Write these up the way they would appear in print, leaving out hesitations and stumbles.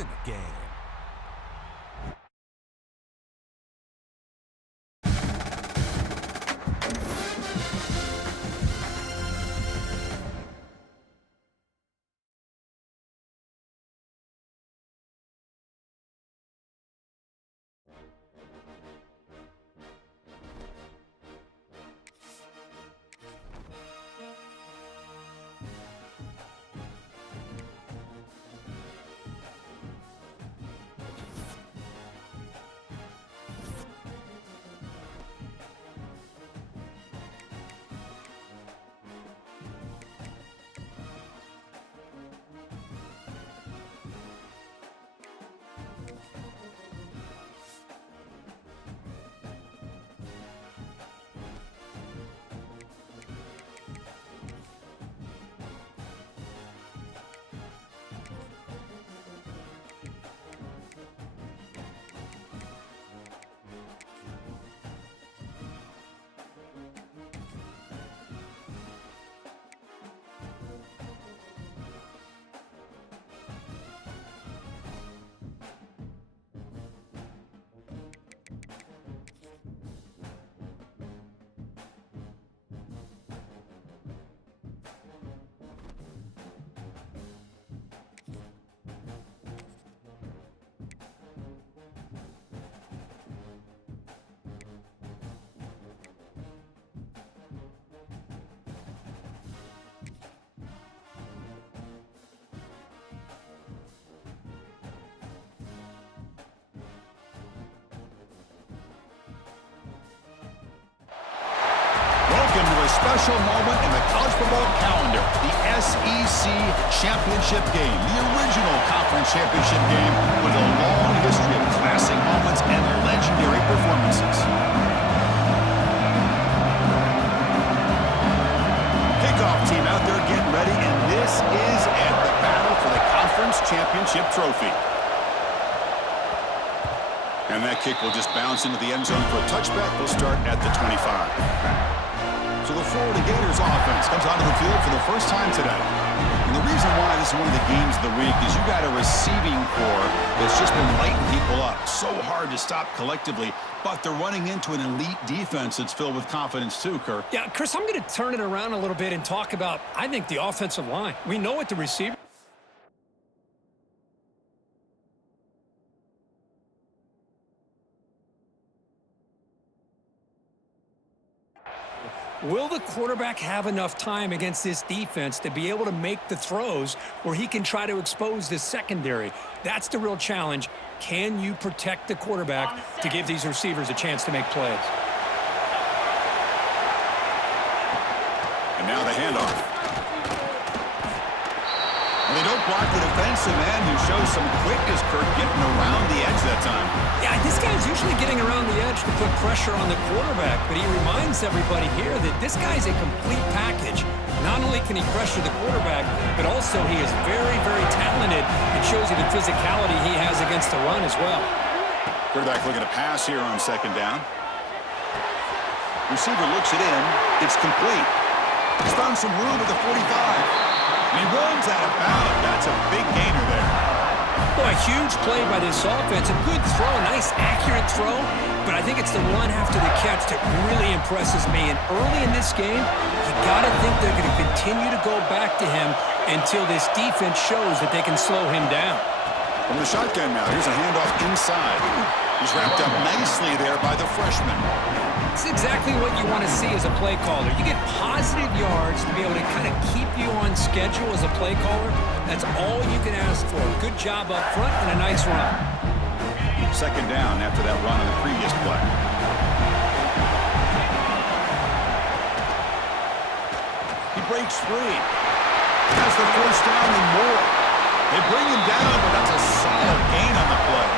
in the game. Welcome to a special moment in the college football calendar, the SEC Championship Game, the original conference championship game with a long history of classic moments and legendary performances. Kickoff team out there getting ready, and this is it, the battle for the conference championship trophy. And that kick will just bounce into the end zone for a touchback. We'll start at the 25. So the Florida Gators offense comes onto the field for the first time today. And the reason why this is one of the games of the week is you got a receiving corps that's just been lighting people up. So hard to stop collectively, but they're running into an elite defense that's filled with confidence too, Kirk. Yeah, Chris, I'm going to turn it around a little bit and talk about, I think, the offensive line. We know what the receiver... Will the quarterback have enough time against this defense to be able to make the throws where he can try to expose this secondary? That's the real challenge. Can you protect the quarterback to give these receivers a chance to make plays? And now the handoff. And they don't block the defensive end, who shows some quickness, Kirk, getting around the edge that time. Yeah, this guy's usually getting around the edge to put pressure on the quarterback, but he reminds everybody here that this guy's a complete package. Not only can he pressure the quarterback, but also he is very, very talented. It shows you the physicality he has against the run as well. Quarterback looking to pass here on second down. Receiver looks it in. It's complete. He's found some room at the 45. And he runs out of bounds. That's a big gainer there. Well, a huge play by this offense. A good throw, a nice, accurate throw. But I think it's the run after the catch that really impresses me. And early in this game, you got to think they're going to continue to go back to him until this defense shows that they can slow him down. From the shotgun now, here's a handoff inside. He's wrapped up nicely there by the freshman. It's exactly what you want to see as a play caller. You get positive yards to be able to kind of keep you on schedule as a play caller. That's all you can ask for. Good job up front and a nice run. Second down after that run on the previous play. He breaks free. Has the first down and more. They bring him down, but that's a solid gain on the play.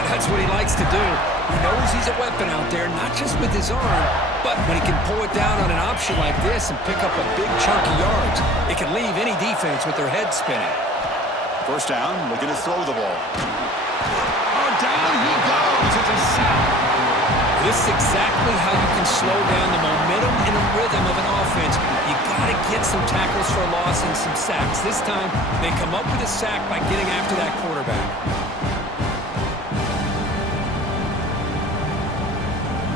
And that's what he likes to do. He knows he's a weapon out there, not just with his arm, but when he can pull it down on an option like this and pick up a big chunk of yards, it can leave any defense with their head spinning. First down, looking to throw the ball. Oh, down he goes. It's a sack. This is exactly how you can slow down the momentum and the rhythm of an offense. You got to get some tackles for a loss and some sacks. This time, they come up with a sack by getting after that quarterback.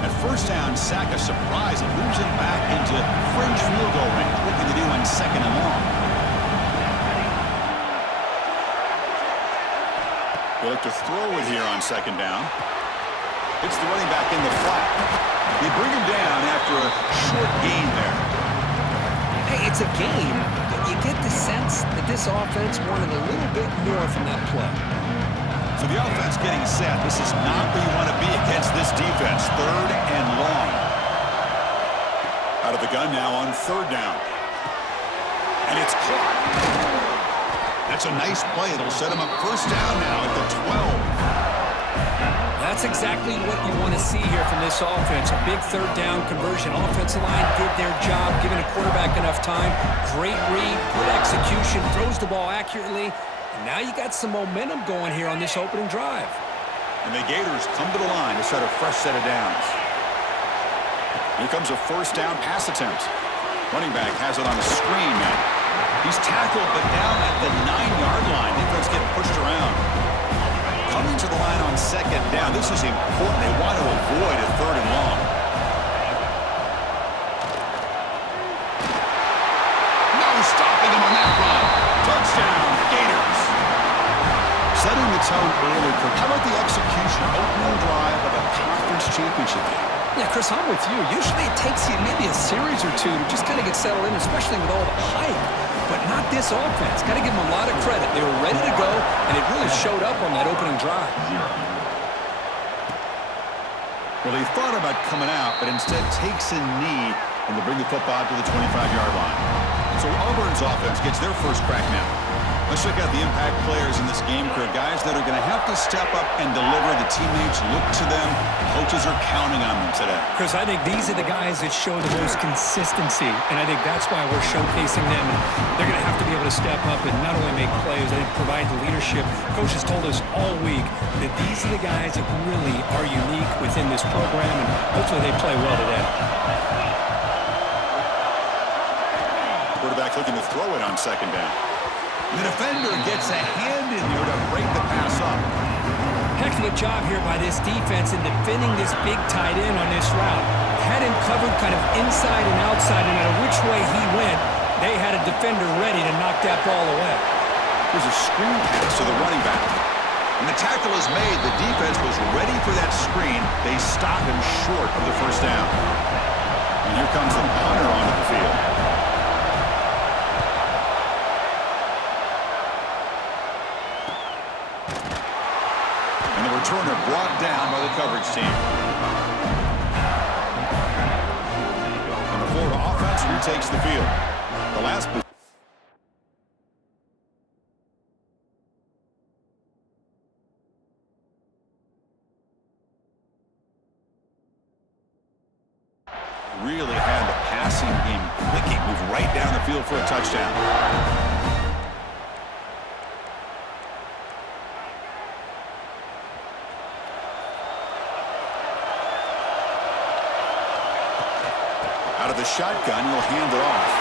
At first down, sack a surprise and moves it back into fringe field goal range. Looking to do on 2nd and long. They look to throw it here on 2nd down. It's the running back in the flat. They bring him down after a short gain there. Hey, it's a game, but you get the sense that this offense wanted a little bit more from that play. So the offense getting set. This is not where you want to be against this defense. 3rd and long. Out of the gun now on 3rd down. And it's caught. That's a nice play. It'll set him up 1st down now at the 12. That's exactly what you want to see here from this offense. A big 3rd down conversion. Offensive line did their job, giving a quarterback enough time. Great read, good execution, throws the ball accurately. And now you got some momentum going here on this opening drive. And the Gators come to the line to set a fresh set of downs. Here comes a 1st down pass attempt. Running back has it on a screen now. He's tackled, but down at the 9-yard line. Defense getting pushed around. Coming to the line on 2nd down. This is important. They want to avoid a 3rd and long. No stopping him on that run. Touchdown, Gators. Setting the tone early. How about the execution? Opening drive of a conference championship game. Yeah, Chris, I'm with you. Usually it takes you maybe a series or two to just kind of get settled in, especially with all the hype. But not this offense. Got to give them a lot of credit. They were ready to go, and it really showed up on that opening drive. Well, they thought about coming out, but instead takes a knee, and they bring the football to the 25-yard line. So Auburn's offense gets their first crack now. Let's check out the impact players in this game, Kurt. Guys that are going to have to step up and deliver. The teammates look to them. The coaches are counting on them today. Chris, I think these are the guys that show the most consistency, and I think that's why we're showcasing them. And they're going to have to be able to step up and not only make plays, I think provide the leadership. Coach has told us all week that these are the guys that really are unique within this program, and hopefully they play well today. Quarterback looking to throw it on 2nd down. The defender gets a hand in there to break the pass up. Heck of a job here by this defense in defending this big tight end on this route. Had him covered kind of inside and outside. No matter which way he went, they had a defender ready to knock that ball away. There's a screen pass to the running back. And the tackle is made. The defense was ready for that screen. They stop him short of the 1st down. And here comes the punter onto the field. Returner brought down by the coverage team. And the Florida offense retakes the field. The last really had the passing game clicking, moved right down the field for a touchdown. Out of the shotgun, he'll hand it off.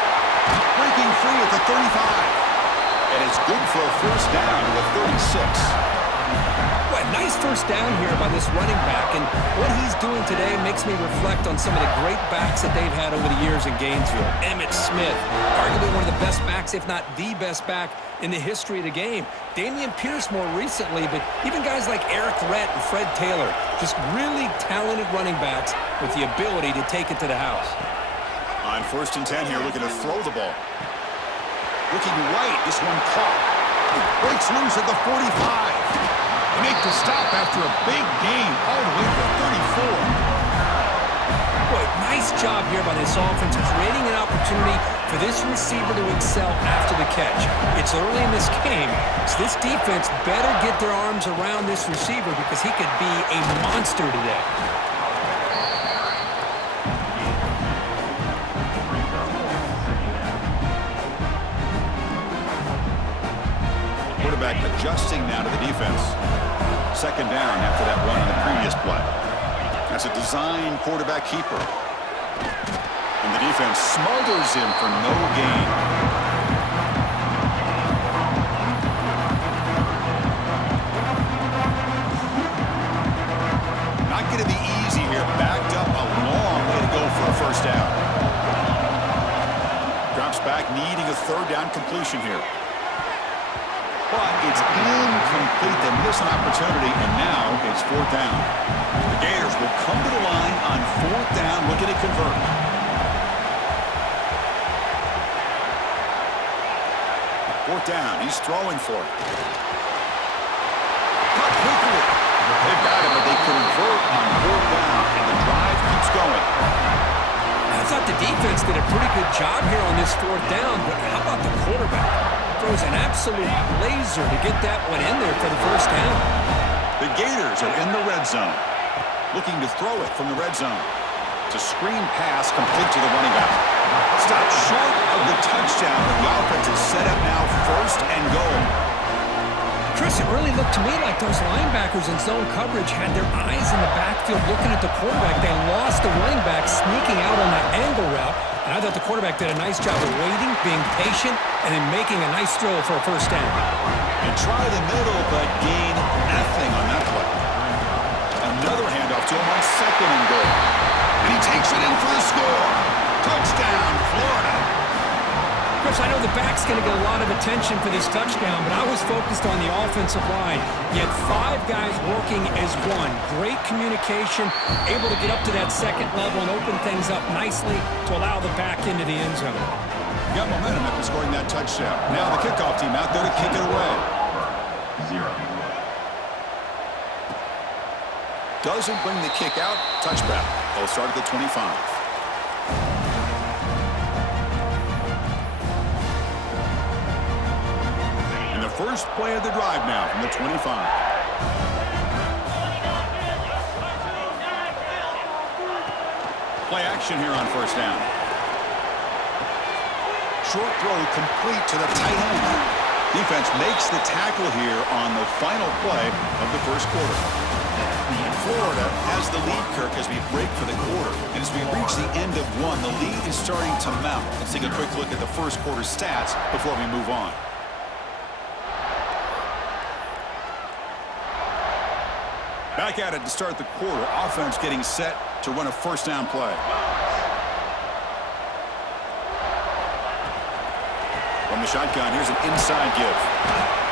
Breaking free at the 35. And it's good for a 1st down to the 36. Boy, nice 1st down here by this running back. And what he's doing today makes me reflect on some of the great backs that they've had over the years in Gainesville. Emmitt Smith, arguably one of the best backs, if not the best back in the history of the game. Damian Pierce more recently, but even guys like Eric Rhett and Fred Taylor, just really talented running backs with the ability to take it to the house. On 1st and 10 here, looking to throw the ball. Looking right, this one caught. It breaks loose at the 45. They make the stop after a big gain all the way to the 34. Boy, nice job here by this offense, creating an opportunity for this receiver to excel after the catch. It's early in this game, so this defense better get their arms around this receiver because he could be a monster today. Quarterback adjusting now to the defense. 2nd down after that run on the previous play. That's a design quarterback keeper. And the defense smothers him for no gain. Not going to be easy here. Backed up a long way to go for a first down. Drops back, needing a third down completion here. But it's incomplete. They miss an opportunity, and now it's fourth down. The Gators will come to the line on fourth down, looking to convert. Fourth down, he's throwing for it. Cut quickly. They've got him, but they convert on fourth down, and the drive keeps going. I thought the defense did a pretty good job here on this fourth down, but how about the quarterback? Throws an absolute laser to get that one in there for the first down. The Gators are in the red zone, looking to throw it from the red zone. It's a screen pass complete to the running back. Stopped short of the touchdown, but the offense is set up now first and goal. Chris, it really looked to me like those linebackers in zone coverage had their eyes in the backfield looking at the quarterback. They lost the running back sneaking out on that angle route. And I thought the quarterback did a nice job of waiting, being patient, and then making a nice throw for a first down. And try the middle, but gain nothing on that play. Another handoff to him on second and goal. And he takes it in for the score. Touchdown, Florida. Chris, I know the back's going to get a lot of attention for this touchdown, but I was focused on the offensive line. You had 5 guys working as one. Great communication, able to get up to that second level and open things up nicely to allow the back into the end zone. Got momentum after scoring that touchdown. Now the kickoff team out there to kick it away. 0. Doesn't bring the kick out. Touchback. They'll start at the 25. First play of the drive now from the 25. Play action here on first down. Short throw complete to the tight end. Defense makes the tackle here on the final play of the first quarter. And Florida has the lead, Kirk, as we break for the quarter. And as we reach the end of one, the lead is starting to mount. Let's take a quick look at the first quarter stats before we move on. Back at it to start the quarter. Offense getting set to run a first down play. From the shotgun, here's an inside give.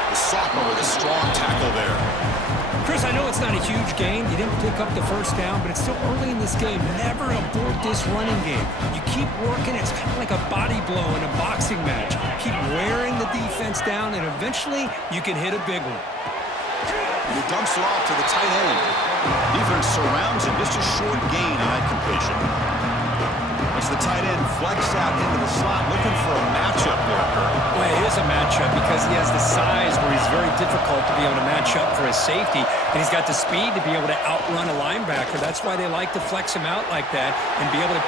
The sophomore with a strong tackle there. Chris, I know it's not a huge gain. You didn't pick up the first down, but it's still early in this game. Never abort this running game. You keep working. It's kind of like a body blow in a boxing match. Keep wearing the defense down, and eventually you can hit a big one. And he dumps it off to the tight end. Defense surrounds him. Just a short gain on that completion. As the tight end flex out into the slot, looking for a matchup there, Kirk. Well, it is a matchup because he has the size where he's very difficult to be able to match up for his safety. And he's got the speed to be able to outrun a linebacker. That's why they like to flex him out like that and be able to...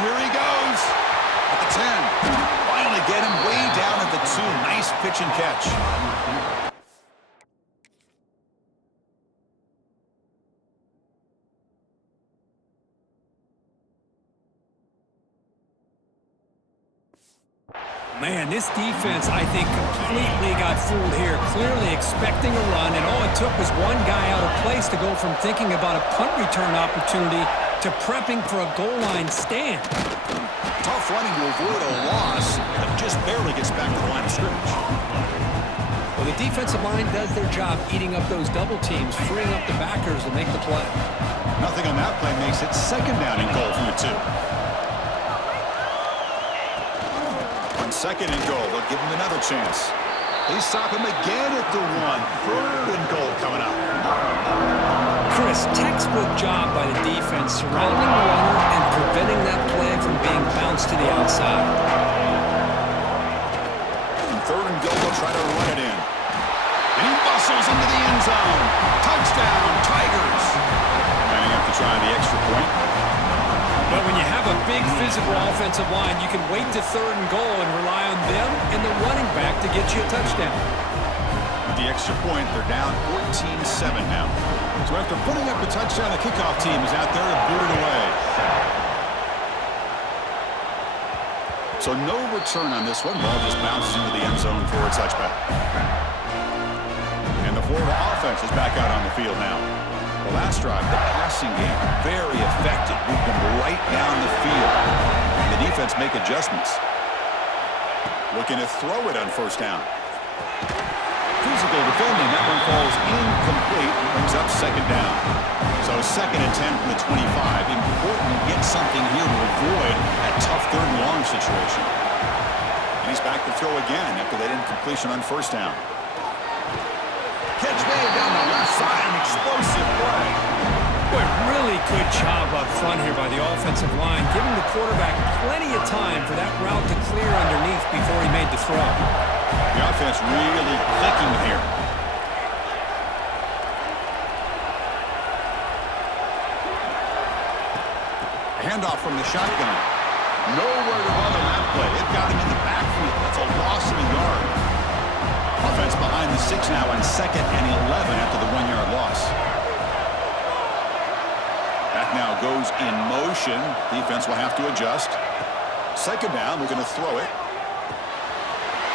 Here he goes. At the 10. Finally get him way down at the 2. Nice pitch and catch. Man, this defense, I think, completely got fooled here. Clearly expecting a run, and all it took was one guy out of place to go from thinking about a punt return opportunity to prepping for a goal line stand. Tough running to avoid a loss, but just barely gets back to the line of scrimmage. Well, the defensive line does their job eating up those double teams, freeing up the backers to make the play. Nothing on that play makes it second down and goal from the 2. Second and goal. They'll give him another chance. They stop him again at the 1. Third and goal coming up. Chris, textbook job by the defense surrounding the runner and preventing that play from being bounced to the outside. And third and goal, they'll try to run it in. And he bustles into the end zone. Touchdown, Tigers. Planning up to try the extra point. But when you have a big physical offensive line, you can wait to third and goal and rely on them and the running back to get you a touchdown. With the extra point, they're down 14-7 now. So after putting up a touchdown, the kickoff team is out there to boot it away. So no return on this one. Ball just bounces into the end zone for a touchback. And the Florida offense is back out on the field now. The last drive, the passing game, very effective. Moved them right down the field. And the defense make adjustments. Looking to throw it on first down. Physical defending. That one falls incomplete. Brings up second down. So second and 10 from the 25. Important to get something here to avoid that tough third and long situation. And he's back to throw again after that incompletion on first down. Catch made down the left side. An explosive play. Boy, really good job up front here by the offensive line, giving the quarterback plenty of time for that route to clear underneath before he made the throw. The offense really clicking here. Handoff from the shotgun. Nowhere to run on that play. It got him in the backfield. That's a loss of a yard. Offense behind the 6 now on 2nd and 11 after the 1-yard loss. That now goes in motion. Defense will have to adjust. Second down, we're going to throw it.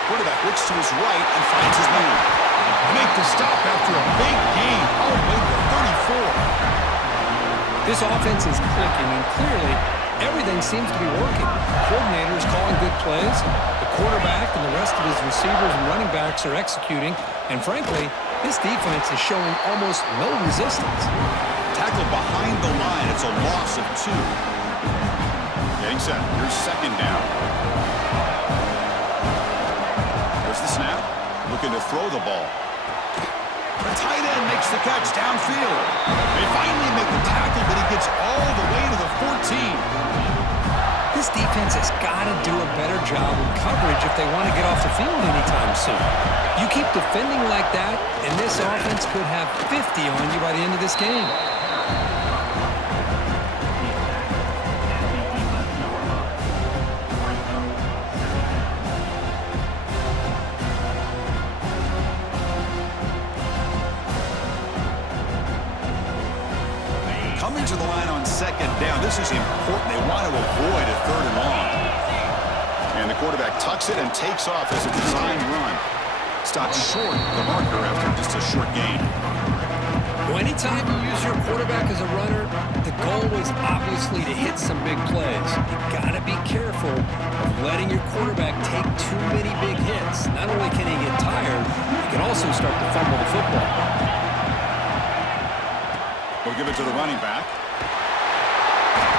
Quarterback looks to his right and finds his man. Make the stop after a big gain all the way to the 34. This offense is clicking, and clearly everything seems to be working. Coordinators calling good plays. The quarterback and the rest of his receivers and running backs are executing. And frankly, this defense is showing almost no resistance. Tackled behind the line. It's a loss of 2. Getting set. Here's second down. There's the snap. Looking to throw the ball. The tight end makes the catch downfield. They finally make the tackle, but he gets all the way to the 14. This defense has got to do a better job in coverage if they want to get off the field anytime soon. You keep defending like that, and this offense could have 50 on you by the end of this game. Coming to the line on second down. This is important. They want to avoid a third and long. And the quarterback tucks it and takes off as a design run. Stops short the marker after just a short gain. Well, anytime you use your quarterback as a runner, the goal is obviously to hit some big plays. You got to be careful of letting your quarterback take too many big hits. Not only can he get tired, he can also start to fumble the football. We'll give it to the running back.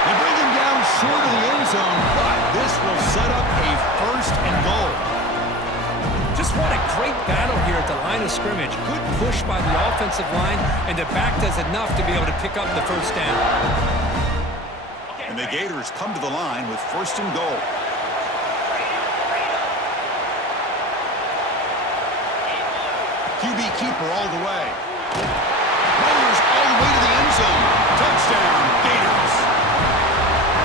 They bring him down short of the end zone, but this will set up a first and goal. Just what a great battle here at the line of scrimmage. Good push by the offensive line, and the back does enough to be able to pick up the first down. And the Gators come to the line with first and goal. QB keeper all the way. Runners all the way to the end zone. Touchdown, Gators.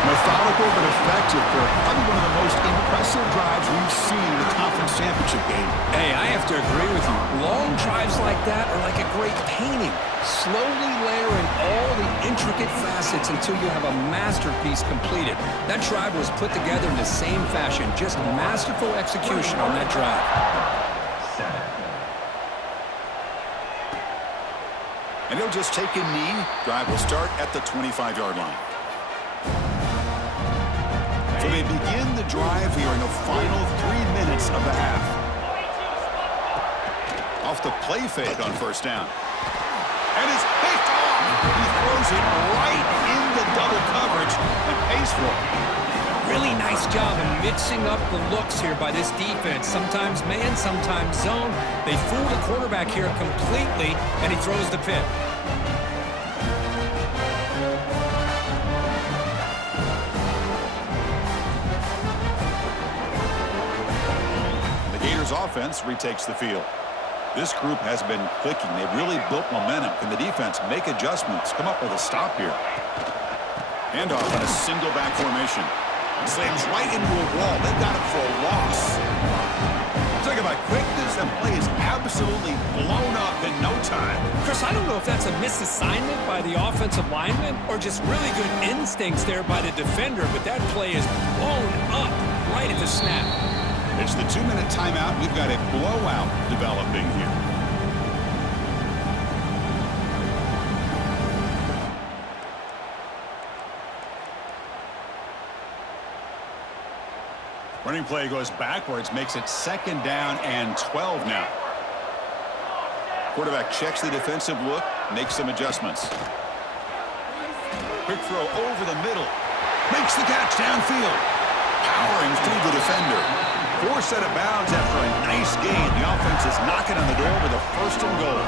Methodical but effective for probably one of the most impressive drives we've seen in the conference championship game. Hey, I have to agree with you. Long drives like that are like a great painting. Slowly layering all the intricate facets until you have a masterpiece completed. That drive was put together in the same fashion. Just masterful execution on that drive. And he'll just take a knee. Drive will start at the 25-yard line. So they begin the drive here in the final 3 minutes of the half. Off the play fake on first down. And it's picked off. He throws it right into double coverage and pays for it. Really nice job of mixing up the looks here by this defense. Sometimes man, sometimes zone. They fool the quarterback here completely, and he throws the pick. The Gators offense retakes the field. This group has been clicking. They've really built momentum. Can the defense make adjustments? Come up with a stop here. Handoff in a single back formation. Slams right into a wall. They've got it for a loss. Talk about quickness. That play is absolutely blown up in no time. Chris, I don't know if that's a misassignment by the offensive lineman or just really good instincts there by the defender, but that play is blown up right at the snap. It's the 2-minute timeout. We've got a blowout developing here. Running play goes backwards, makes it 2nd down and 12 now. Quarterback checks the defensive look, makes some adjustments. Quick throw over the middle. Makes the catch downfield. Powering through the defender. Forced out of bounds after a nice gain. The offense is knocking on the door with a 1st and goal.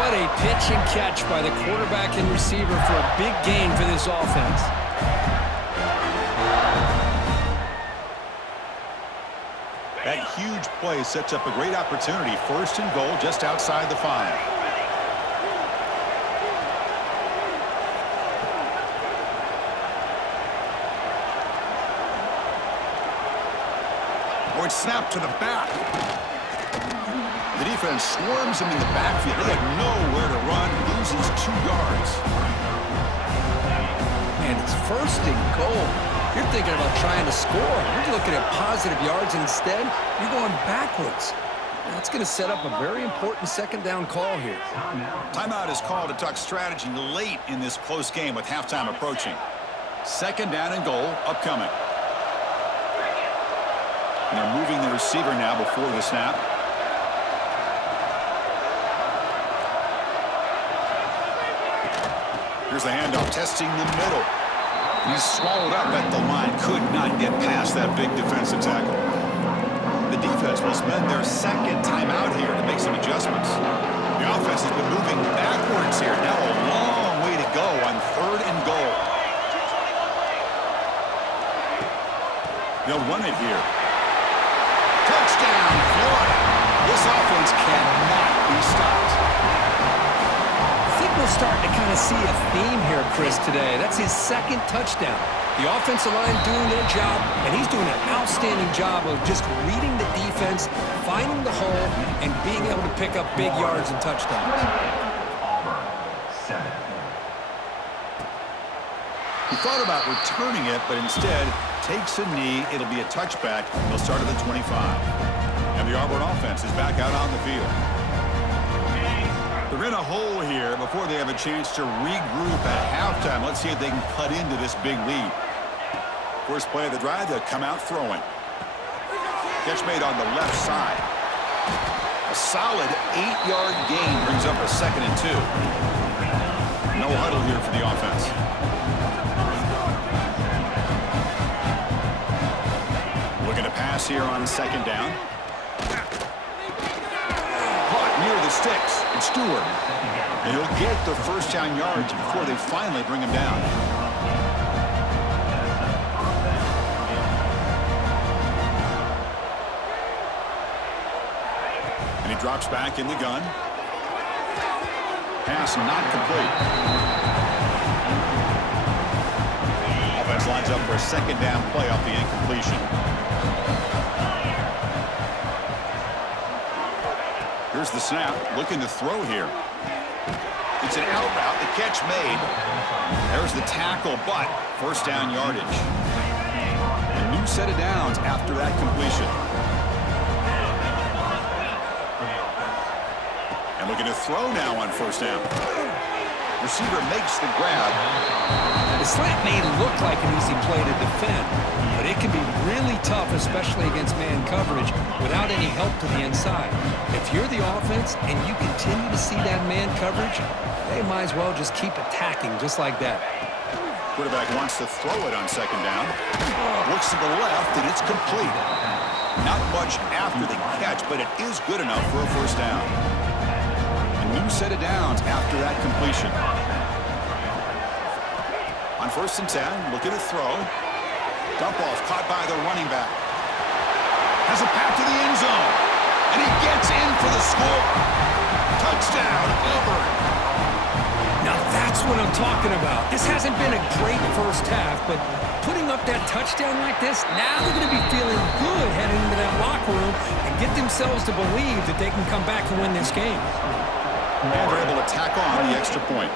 What a pitch and catch by the quarterback and receiver for a big gain for this offense. That huge play sets up a great opportunity. 1st and goal just outside the 5. Or it's snapped to the back. The defense swarms him in the backfield. They have nowhere to run. Loses 2 yards. Man, it's 1st and goal. You're thinking about trying to score. You're looking at positive yards, and instead, you're going backwards. That's going to set up a very important 2nd down call here. Timeout is called to talk strategy late in this close game with halftime approaching. 2nd down and goal upcoming. And they're moving the receiver now before the snap. Here's the handoff, testing the middle. He's swallowed up at the line. Could not get past that big defensive tackle. The defense will spend their 2nd timeout here to make some adjustments. The offense has been moving backwards here. Now a long way to go on 3rd and goal. They'll run it here. Touchdown, Florida. This offense cannot be stopped. I think we're starting to kind of see a theme here, Chris, today. That's his 2nd touchdown. The offensive line doing their job, and he's doing an outstanding job of just reading the defense, finding the hole, and being able to pick up big yards and touchdowns. He thought about returning it, but instead takes a knee. It'll be a touchback. They'll start at the 25. And the Auburn offense is back out on the field. They're in a hole here before they have a chance to regroup at halftime. Let's see if they can cut into this big lead. First play of the drive, they'll come out throwing. Catch made on the left side. A solid 8-yard gain brings up a 2nd and 2. No huddle here for the offense. Looking to pass here on 2nd down. Caught near the sticks. It's Stewart. And he'll get the 1st down yards before they finally bring him down. And he drops back in the gun. Pass not complete. Offense lines up for a 2nd down play off the incompletion. Here's the snap, looking to throw here. It's an out route, the catch made. There's the tackle, but 1st down yardage. A new set of downs after that completion. And looking to throw now on 1st down. Receiver makes the grab. The slant may look like an easy play to defend, but it can be really tough, especially against man coverage, without any help to the inside. If you're the offense and you continue to see that man coverage, they might as well just keep attacking just like that. Quarterback wants to throw it on 2nd down. Looks to the left, and it's complete. Not much after the catch, but it is good enough for a 1st down. A new set of downs after that completion. On 1st and 10, looking to throw. Dump off caught by the running back. Has a path to the end zone. And he gets in for the score. Touchdown, Auburn. Now that's what I'm talking about. This hasn't been a great 1st half, but putting up that touchdown like this, now they're going to be feeling good heading into that locker room and get themselves to believe that they can come back and win this game. And they're able to tack on the extra point.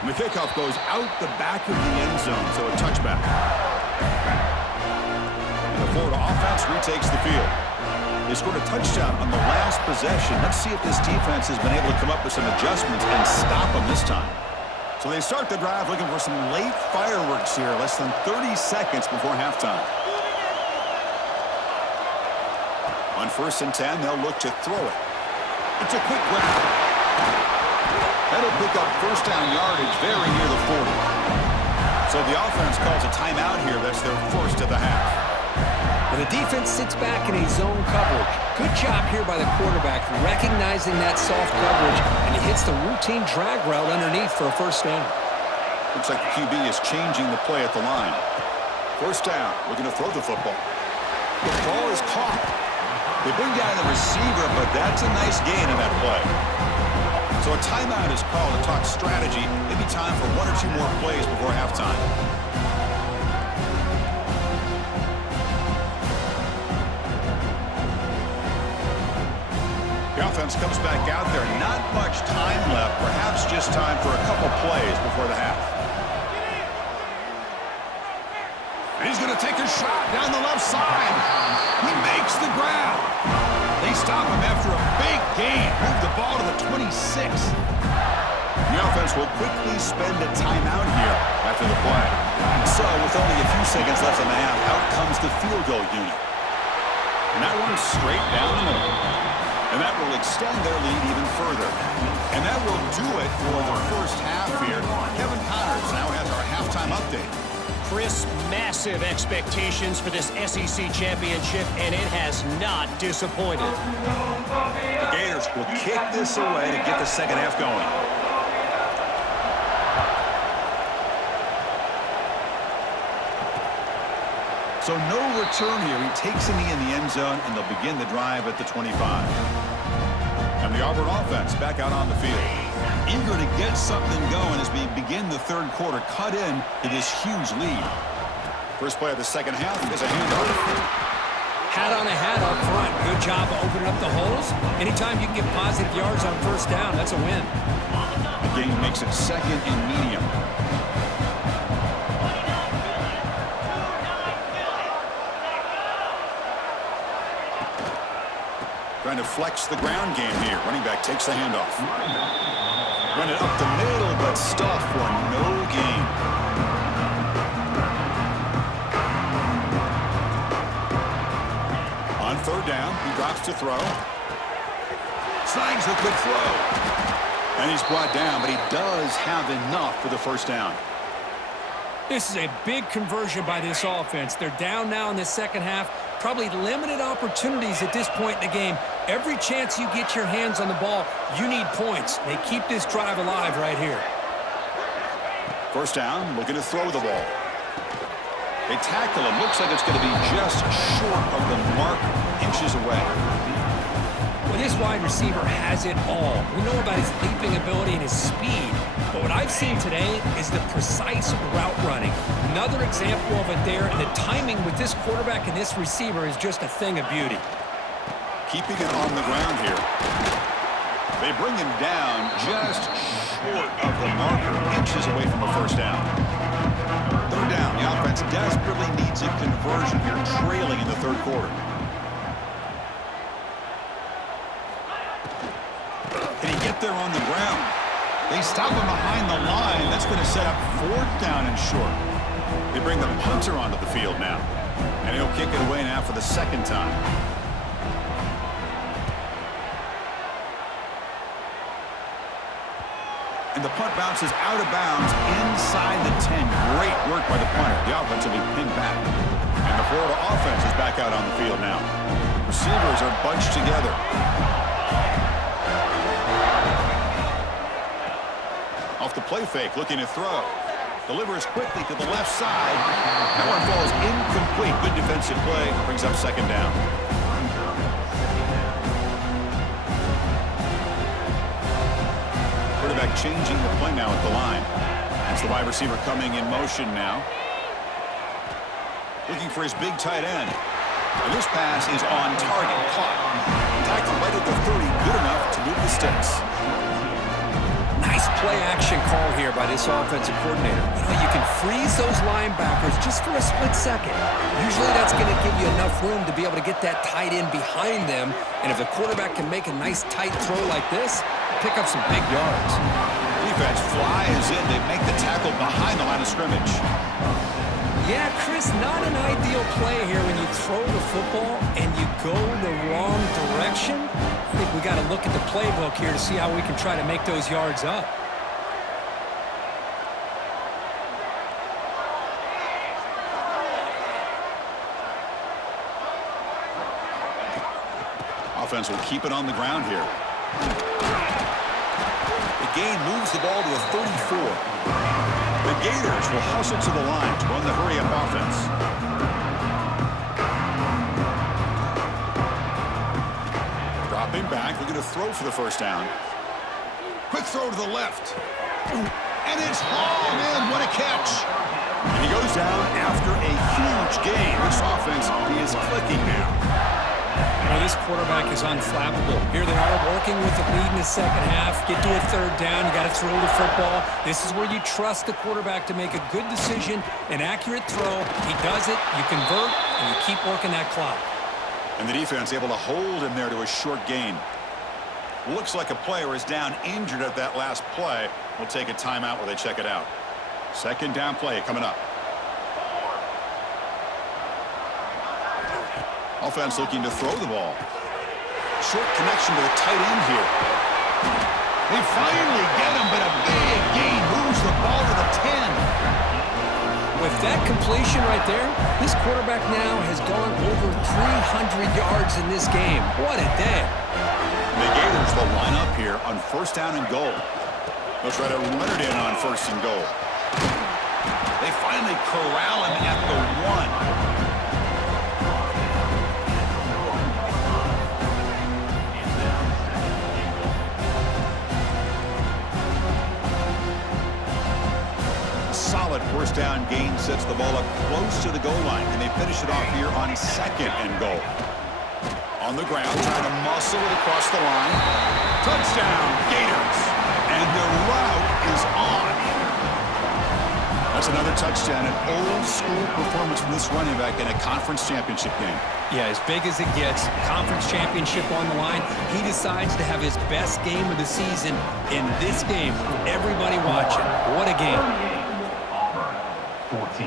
And the kickoff goes out the back of the end zone, so a touchback. offense retakes the field. They scored a touchdown on the last possession. Let's see if this defense has been able to come up with some adjustments and stop them this time. So they start the drive looking for some late fireworks here, less than 30 seconds before halftime. On 1st and 10, they'll look to throw it. It's a quick grab. That'll pick up first down yardage very near the 40. So the offense calls a timeout here. That's their first of the half. And the defense sits back in a zone coverage. Good job here by the quarterback, recognizing that soft coverage, and he hits the routine drag route underneath for a first down. Looks like the QB is changing the play at the line. First down, looking to throw the football. The ball is caught. They bring down the receiver, but that's a nice gain in that play. So a timeout is called to talk strategy. Maybe time for 1 or 2 more plays before halftime. The offense comes back out there. Not much time left. Perhaps just time for a couple plays before the half. And he's going to take a shot down the left side. He makes the grab. They stop him after a big gain. Move the ball to the 26. The offense will quickly spend a timeout here after the play. So with only a few seconds left in the half, out comes the field goal unit. And that one's straight down the middle. And that will extend their lead even further. And that will do it for the first half here. Kevin Connors now has our halftime update. Chris, massive expectations for this SEC championship, and it has not disappointed. The Gators will kick this away to get the second half going. So no return here. He takes a knee in the end zone, and they'll begin the drive at the 25. And the Auburn offense back out on the field. Eager to get something going as we begin the third quarter, cut in to this huge lead. First play of the second half is a handoff. Hat on a hat up front. Good job of opening up the holes. Anytime you can get positive yards on first down, that's a win. The game makes it second and medium. Trying to flex the ground game here. Running back takes the handoff. Run it up the middle, but stuff for no gain. On third down, he drops to throw. Snags a good throw. And he's brought down, but he does have enough for the first down. This is a big conversion by this offense. They're down now in the second half. Probably limited opportunities at this point in the game. Every chance you get your hands on the ball, you need points. They keep this drive alive right here. First down, looking to throw the ball. They tackle him. Looks like it's going to be just short of the mark, inches away. Well, this wide receiver has it all. We know about his leaping ability and his speed. But what I've seen today is the precise route running. Another example of it there, and the timing with this quarterback and this receiver is just a thing of beauty. Keeping it on the ground here. They bring him down just short of the marker, inches away from the first down. Third down, the offense desperately needs a conversion here, trailing in the third quarter. Can he get there on the ground? They stop him behind the line. That's going to set up fourth down and short. They bring the punter onto the field now. And he'll kick it away now for the second time. And the punt bounces out of bounds inside the 10. Great work by the punter. The offense will be pinned back. And the Florida offense is back out on the field now. Receivers are bunched together. Off the play fake, looking to throw. Delivers quickly to the left side. That one falls incomplete. Good defensive play. Brings up second down. Quarterback changing the play now at the line. It's the wide receiver coming in motion now. Looking for his big tight end. And this pass is on target. Caught. Tackled right at the 30. Good enough to move the sticks. Nice play-action call here by this offensive coordinator. You can freeze those linebackers just for a split second. Usually that's going to give you enough room to be able to get that tight end behind them. And if the quarterback can make a nice tight throw like this, pick up some big yards. Defense flies in. They make the tackle behind the line of scrimmage. Yeah, Chris, not an ideal play here when you throw the football and you go the wrong direction. I think we got to look at the playbook here to see how we can try to make those yards up. Offense will keep it on the ground here. The gain moves the ball to a 34. The Gators will hustle to the line to run the hurry-up offense. Dropping back, looking to throw for the first down. Quick throw to the left. And it's hauled in. What a catch. And he goes down after a huge gain. This offense is clicking now. Well, this quarterback is unflappable. Here they are working with the lead in the second half. Get to a third down. You got to throw the football. This is where you trust the quarterback to make a good decision, an accurate throw. He does it, you convert, and you keep working that clock. And the defense able to hold him there to a short gain. Looks like a player is down injured at that last play. We'll take a timeout while they check it out. Second down play coming up. Offense looking to throw the ball. Short connection to the tight end here. They finally get him, but a big gain moves the ball to the 10. With that completion right there, this quarterback now has gone over 300 yards in this game. What a day. The Gators will line up here on first down and goal. They'll try to run it in on first and goal. They finally corral him at the 1. Solid first down gain sets the ball up close to the goal line, and they finish it off here on second and goal. On the ground, trying to muscle it across the line. Touchdown, Gators. And the route is on. That's another touchdown, an old-school performance from this running back in a conference championship game. Yeah, as big as it gets, conference championship on the line. He decides to have his best game of the season in this game. Everybody watching. What a game. 14.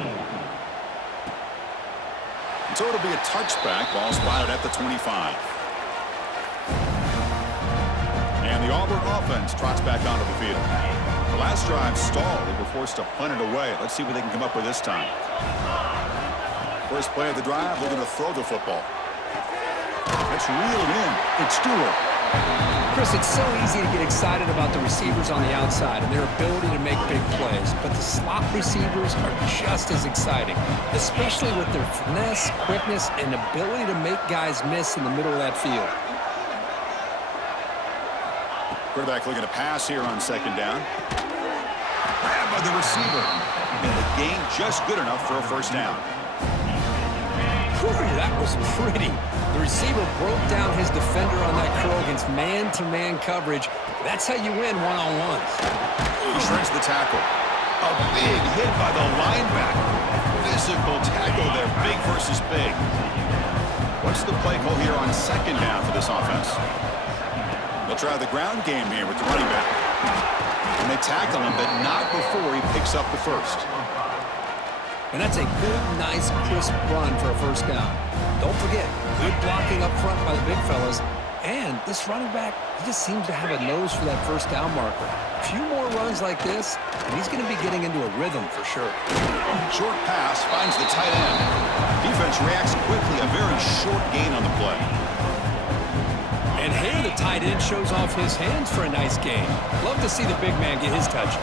So it'll be a touchback. Ball spotted at the 25. And the Auburn offense trots back onto the field. The last drive stalled. They were forced to punt it away. Let's see what they can come up with this time. First play of the drive, they're going to throw the football. It's reeled in. It's Stewart. Chris, it's so easy to get excited about the receivers on the outside and their ability to make big plays, but the slot receivers are just as exciting, especially with their finesse, quickness, and ability to make guys miss in the middle of that field. Quarterback looking to pass here on second down. Grabbed by the receiver. And the gain just good enough for a first down. Whew, that was pretty. The receiver broke down his defender on that curl against man-to-man coverage. That's how you win one-on-ones. He shreds the tackle. A big hit by the linebacker. Physical tackle there, big versus big. What's the play call here on second down for this offense? They'll try the ground game here with the running back. And they tackle him, but not before he picks up the first. And that's a good, nice, crisp run for a first down. Don't forget, good blocking up front by the big fellas. And this running back, he just seems to have a nose for that first down marker. A few more runs like this, and he's going to be getting into a rhythm for sure. Short pass finds the tight end. Defense reacts quickly, a very short gain on the play. And here the tight end shows off his hands for a nice gain. Love to see the big man get his touches.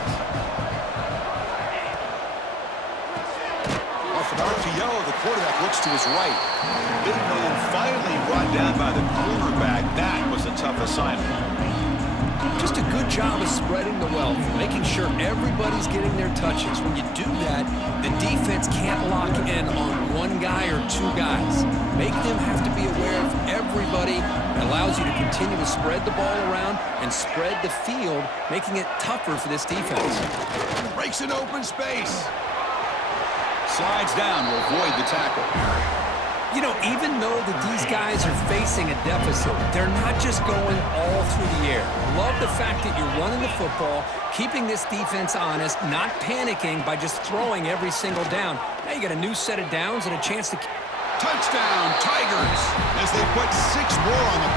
Off an RPO, the quarterback looks to his right. Big man finally brought down by the quarterback. That was a tough assignment. Just a good job of spreading the wealth, making sure everybody's getting their touches. When you do that, the defense can't lock in on one guy or two guys. make them have to be aware of everybody. It allows you to continue to spread the ball around and spread the field, making it tougher for this defense. Breaks an open space. Slides down to avoid the tackle. You know, even though that these guys are facing a deficit, they're not just going all through the air. Love the fact that you're running the football, keeping this defense honest, not panicking by just throwing every single down. Now you got a new set of downs and a chance to... Touchdown, Tigers, as they put 6 more on the...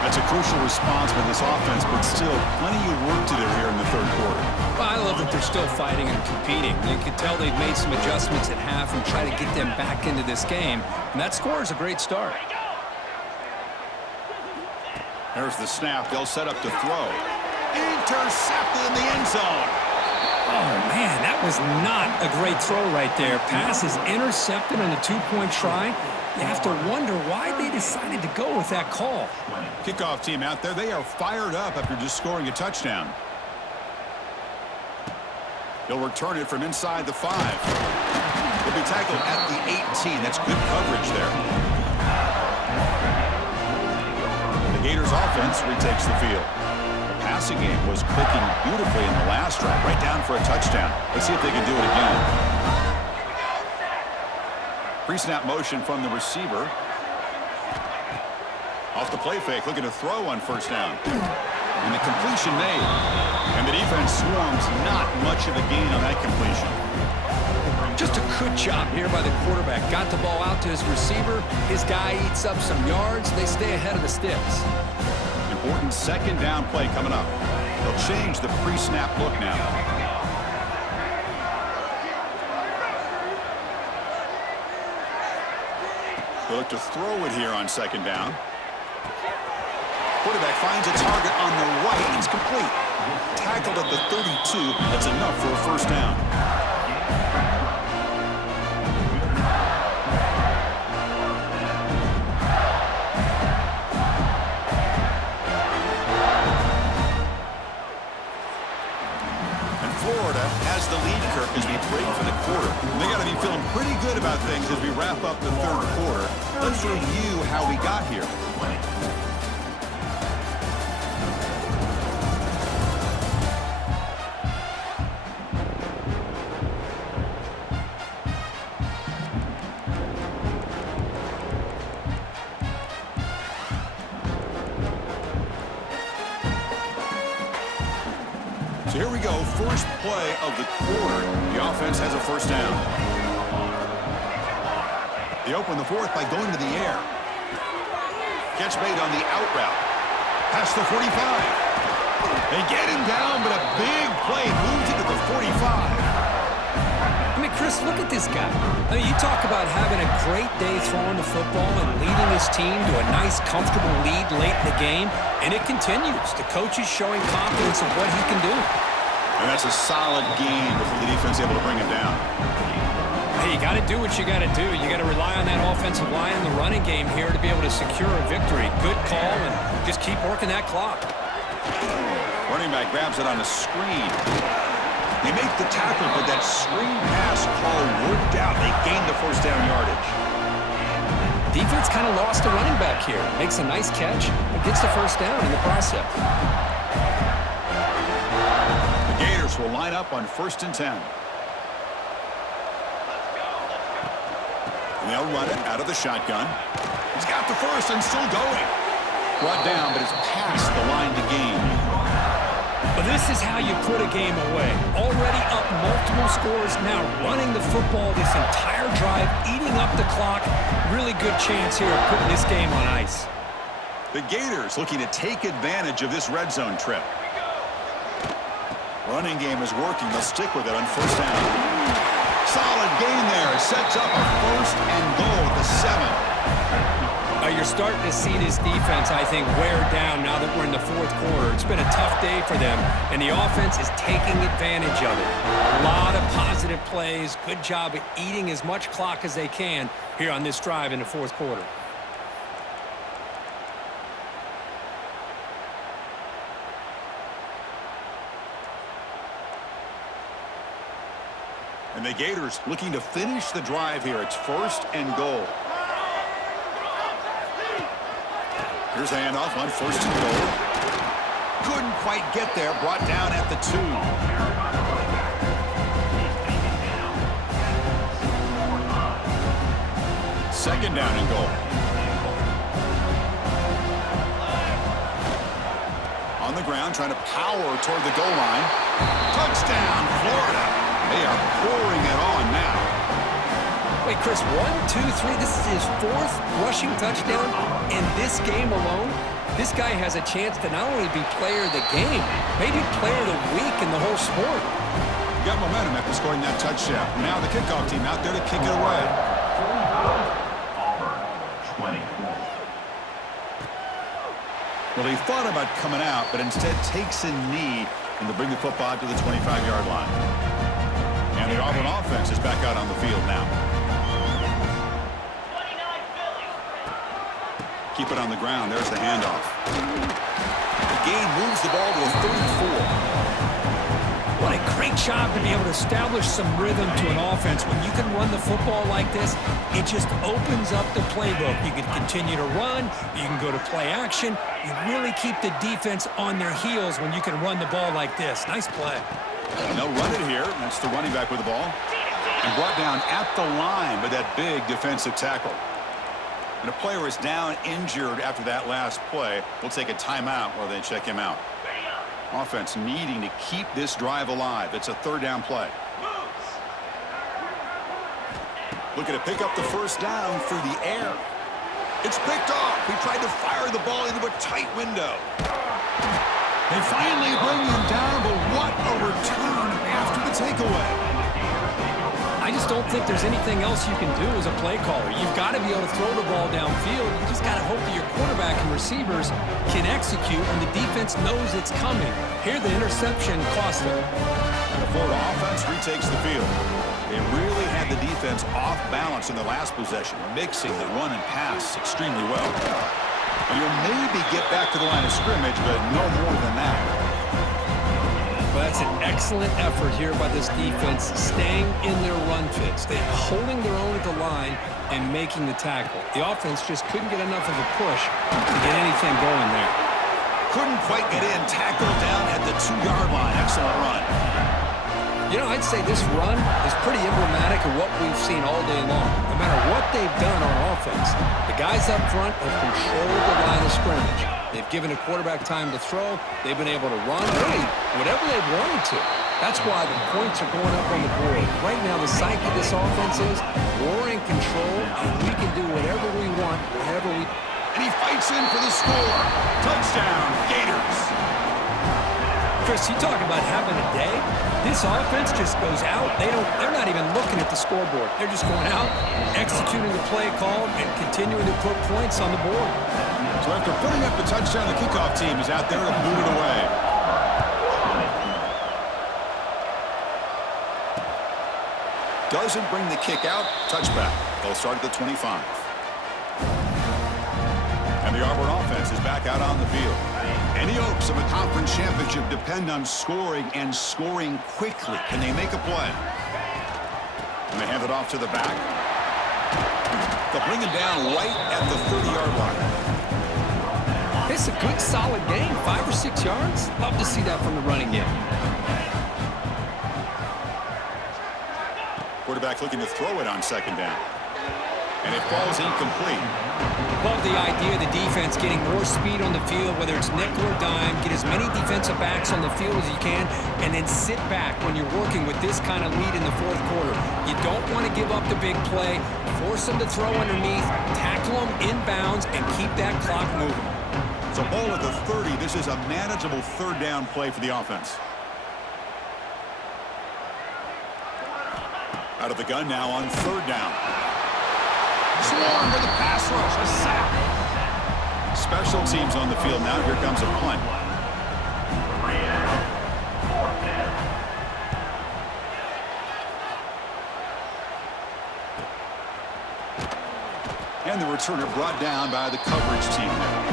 That's a crucial response by this offense, but still plenty of work to do here in the third quarter. Well, I love that they're still fighting and competing. You can tell they've made some adjustments at half and try to get them back into this game. And that score is a great start. There's the snap. They'll set up to throw. Intercepted in the end zone. Oh, man, that was not a great throw right there. Pass is intercepted on the two-point try. You have to wonder why they decided to go with that call. Kickoff team out there, they are fired up after just scoring a touchdown. He'll return it from inside the 5. He'll be tackled at the 18. That's good coverage there. The Gators offense retakes the field. The passing game was clicking beautifully in the last drive, right down for a touchdown. Let's see if they can do it again. Pre-snap motion from the receiver. Off the play fake, looking to throw on first down. And the completion made. And the defense swarms not much of a gain on that completion. Just a good job here by the quarterback. Got the ball out to his receiver. His guy eats up some yards. They stay ahead of the sticks. Important second down play coming up. They'll change the pre-snap look now. They look to throw it here on second down. Quarterback finds a target on the right. It's complete. Tackled at the 32. That's enough for a first down. And Florida has the lead, Kirk, as we break for the quarter. They got to be feeling pretty good about things as we wrap up the third quarter. Let's review how we got here. So here we go, first play of the quarter. The offense has a first down. They open the fourth by going to the air. Catch made on the out route. Past the 45. They get him down, but a big play moves into the 45. I mean, Chris, look at this guy. I mean, you talk about having a great day throwing the football and leading his team to a nice, comfortable lead late in the game, and it continues. The coach is showing confidence in what he can do. And that's a solid game before the defense able to bring him down. Hey, you got to do what you got to do. You got to rely on that offensive line in the running game here to be able to secure a victory. Good call, and just keep working that clock. Running back grabs it on a screen. They make the tackle, but that screen pass call worked out. They gained the first down yardage. Defense kind of lost a running back here. Makes a nice catch and gets the first down in the process. The Gators will line up on 1st and 10. And they'll run it out of the shotgun. He's got the first and still going. Brought down, but it's past the line to gain. But this is how you put a game away. Already up multiple scores, now running the football this entire drive, eating up the clock. Really good chance here of putting this game on ice. The Gators looking to take advantage of this red zone trip. Running game is working. They'll stick with it on first down. Solid gain there. Sets up a 1st and goal at the 7. you're starting to see this defense, I think, wear down now that we're in the fourth quarter. It's been a tough day for them, and the offense is taking advantage of it. A lot of positive plays. Good job at eating as much clock as they can here on this drive in the fourth quarter. And the Gators looking to finish the drive here. It's 1st and goal. Here's the handoff on 1st and goal. Couldn't quite get there. Brought down at the 2. Second down and goal. On the ground, trying to power toward the goal line. Touchdown, Florida. They are pouring it on now. Wait, Chris, 1, 2, 3. This is his 4th rushing touchdown in this game alone. This guy has a chance to not only be player of the game, maybe player of the week in the whole sport. Got momentum after scoring that touchdown. Now the kickoff team out there to kick it away. Auburn, 20. Well, he thought about coming out, but instead takes a knee and to bring the football to the 25-yard line. And the Auburn offense is back out on the field now. Keep it on the ground. There's the handoff. The gain moves the ball to a 34. What a great job to be able to establish some rhythm to an offense. When you can run the football like this, it just opens up the playbook. You can continue to run. You can go to play action. You really keep the defense on their heels when you can run the ball like this. Nice play. And they'll run it here. That's the running back with the ball. And brought down at the line by that big defensive tackle. And a player is down injured after that last play. We'll take a timeout while they check him out. Offense needing to keep this drive alive. It's a 3rd down play. Looking to pick up the 1st down through the air. It's picked off. He tried to fire the ball into a tight window. They finally bring him down, but what a return after the takeaway. I just don't think there's anything else you can do as a play caller. You've got to be able to throw the ball downfield. You just got to hope that your quarterback and receivers can execute and the defense knows it's coming. Here, the interception cost them. And the Florida offense retakes the field. They really had the defense off balance in the last possession, mixing the run and pass extremely well. And you'll maybe get back to the line of scrimmage, but no more than that. Well, that's an excellent effort here by this defense, staying in their run fits. They're holding their own at the line and making the tackle. The offense just couldn't get enough of a push to get anything going there. Couldn't quite get in. Tackled down at the 2-yard line. Excellent run. You know, I'd say this run is pretty emblematic of what we've seen all day long. No matter what they've done on offense, the guys up front have controlled the line of scrimmage. They've given a quarterback time to throw. They've been able to run, really, whatever they've wanted to. That's why the points are going up on the board. Right now, the psyche of this offense is we're in control, and we can do whatever we want, wherever we... And he fights in for the score. Touchdown, Gators. Chris, you talk about having a day. This offense just goes out. They're not even looking at the scoreboard. They're just going out, executing the play called, and continuing to put points on the board. So after putting up the touchdown, the kickoff team is out there to boot it away. Doesn't bring the kick out. Touchback. They'll start at the 25. And the Auburn offense is back out on the field. Any hopes of a conference championship depend on scoring and scoring quickly. Can they make a play? And they hand it off to the back. They'll bring him down right at the 30-yard line. It's a good, solid game, 5 or 6 yards. Love to see that from the running game. Quarterback looking to throw it on 2nd down. And it falls incomplete. Love the idea of the defense getting more speed on the field, whether it's nickel or dime, get as many defensive backs on the field as you can, and then sit back when you're working with this kind of lead in the fourth quarter. You don't want to give up the big play, force them to throw underneath, tackle them inbounds, and keep that clock moving. So ball at the 30. This is a manageable 3rd down play for the offense. Out of the gun now on 3rd down. Swarm with the pass rush, a sack. special teams on the field now. Here comes a punt. And the returner brought down by the coverage team there.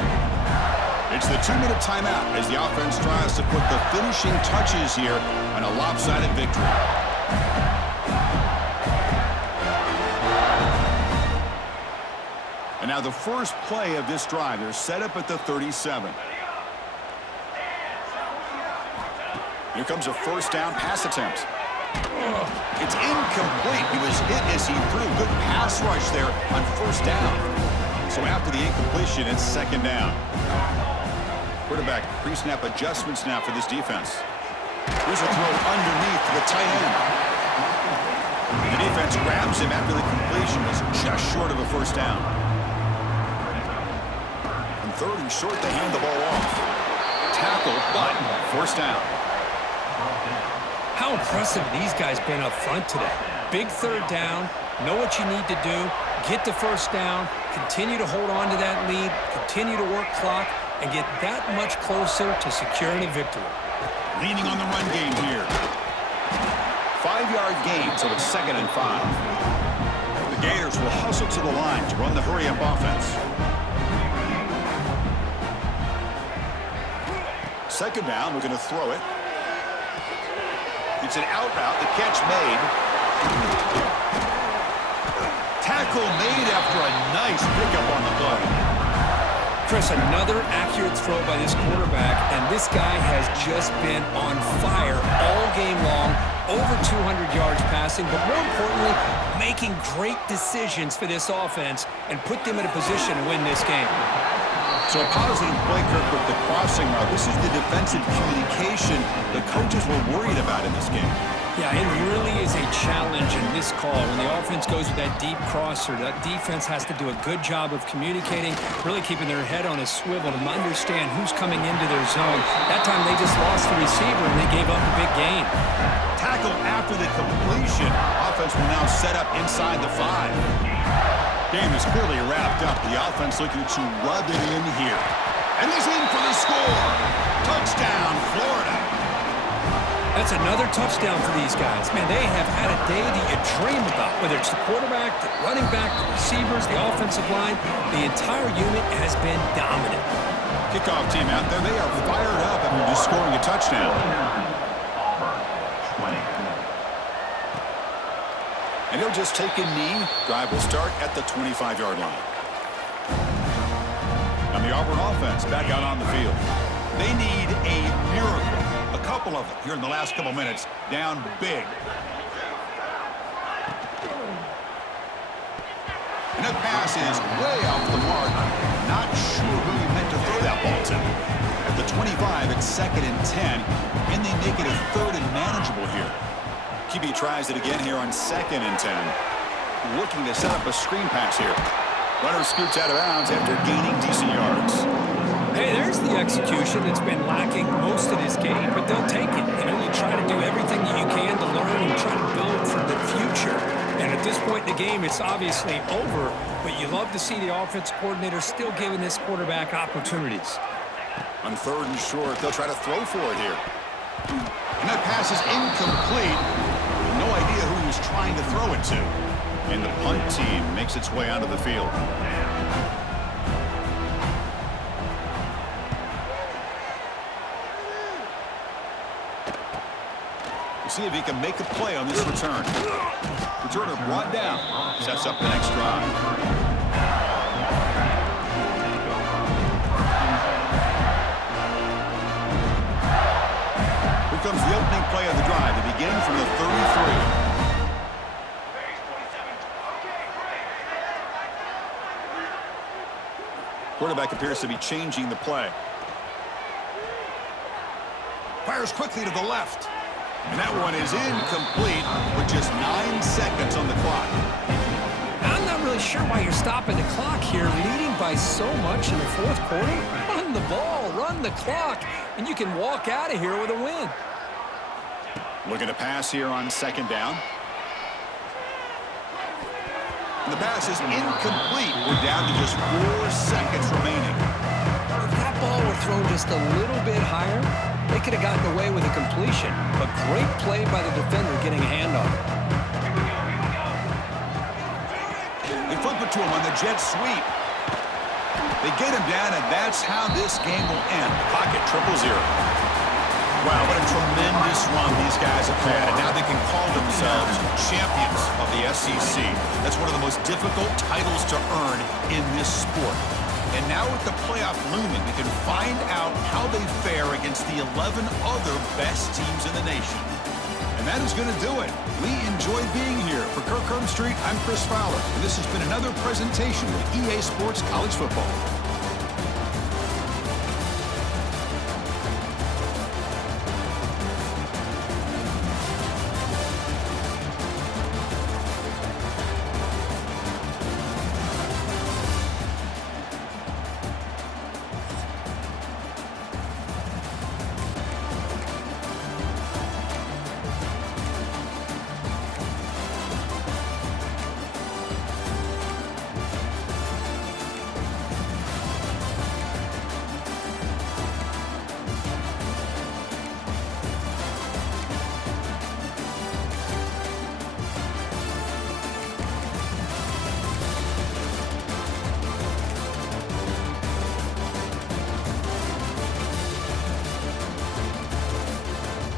It's the 2-minute timeout as the offense tries to put the finishing touches here on a lopsided victory. And now the first play of this drive, they're set up at the 37. Here comes a first down pass attempt. It's incomplete. He was hit as he threw. Good pass rush there on first down. So after the incompletion, it's second down. Quarterback pre-snap adjustments now for this defense. Here's a throw underneath to the tight end. The defense grabs him after the completion. Is just short of a first down. On third and short, they hand the ball off. Tackle, but first down. How impressive have these guys been up front today. Big third down, know what you need to do, get the first down, continue to hold on to that lead, continue to work clock, and get that much closer to securing a victory. Leaning on the run game here. 5-yard gain, so it's 2nd and 5. The Gators will hustle to the line to run the hurry-up offense. Second down, we're going to throw it. It's an out route, the catch made. Tackle made after a nice pickup on the play. Chris, another accurate throw by this quarterback, and this guy has just been on fire all game long, over 200 yards passing, but more importantly, making great decisions for this offense and put them in a position to win this game. So a positive play, Kirk, with the crossing route. This is the defensive communication the coaches were worried about in this game. Yeah, it really is a challenge in this call. When the offense goes with that deep crosser, that defense has to do a good job of communicating, really keeping their head on a swivel to understand who's coming into their zone. That time they just lost the receiver and they gave up a big gain. Tackle after the completion. Offense will now set up inside the 5. Game is clearly wrapped up. The offense looking to rub it in here. And he's in for the score. Touchdown, Florida. That's another touchdown for these guys. Man, they have had a day that you dream about, whether it's the quarterback, the running back, the receivers, the offensive line. The entire unit has been dominant. Kickoff team out there. They are fired up after just scoring a touchdown. And he'll just take a knee. Drive will start at the 25-yard line. And the Auburn offense back out on the field. They need a miracle. A couple of them here in the last couple minutes. Down big. And that pass is way off the mark. Not sure who he meant to throw that ball to. At the 25, it's 2nd and 10. And they make it a 3rd and manageable here. QB tries it again here on 2nd and 10. Looking to set up a screen pass here. Runner scoots out of bounds after gaining decent yards. Hey, there's the execution that's been lacking most of this game, but they'll take it. You know, you try to do everything that you can to learn and try to build for the future. And at this point in the game, it's obviously over, but you love to see the offense coordinator still giving this quarterback opportunities. On 3rd and short, they'll try to throw for it here. And that pass is incomplete. No idea who he was trying to throw it to. And the punt team makes its way onto the field. We'll see if he can make a play on this return. Returner brought down. Sets up the next drive. Here comes the opening play of the drive. They begin from the 33. Quarterback appears to be changing the play. Fires quickly to the left. And that one is incomplete with just 9 seconds on the clock. I'm not really sure why you're stopping the clock here, leading by so much in the 4th quarter. Run the ball, run the clock, and you can walk out of here with a win. Looking to pass here on 2nd down. And the pass is incomplete. We're down to just 4 seconds remaining. If that ball were thrown just a little bit higher, they could have gotten away with a completion. But great play by the defender getting a hand on it. They flip it to him on the jet sweep. They get him down, and that's how this game will end. The clock at 0-0. Wow, what a tremendous run these guys have had, and now they can call themselves champions of the SEC. That's one of the most difficult titles to earn in this sport. And now with the playoff looming, we can find out how they fare against the 11 other best teams in the nation. And that is going to do it. We enjoyed being here. For Kirk Street, I'm Chris Fowler, and this has been another presentation of EA Sports College Football.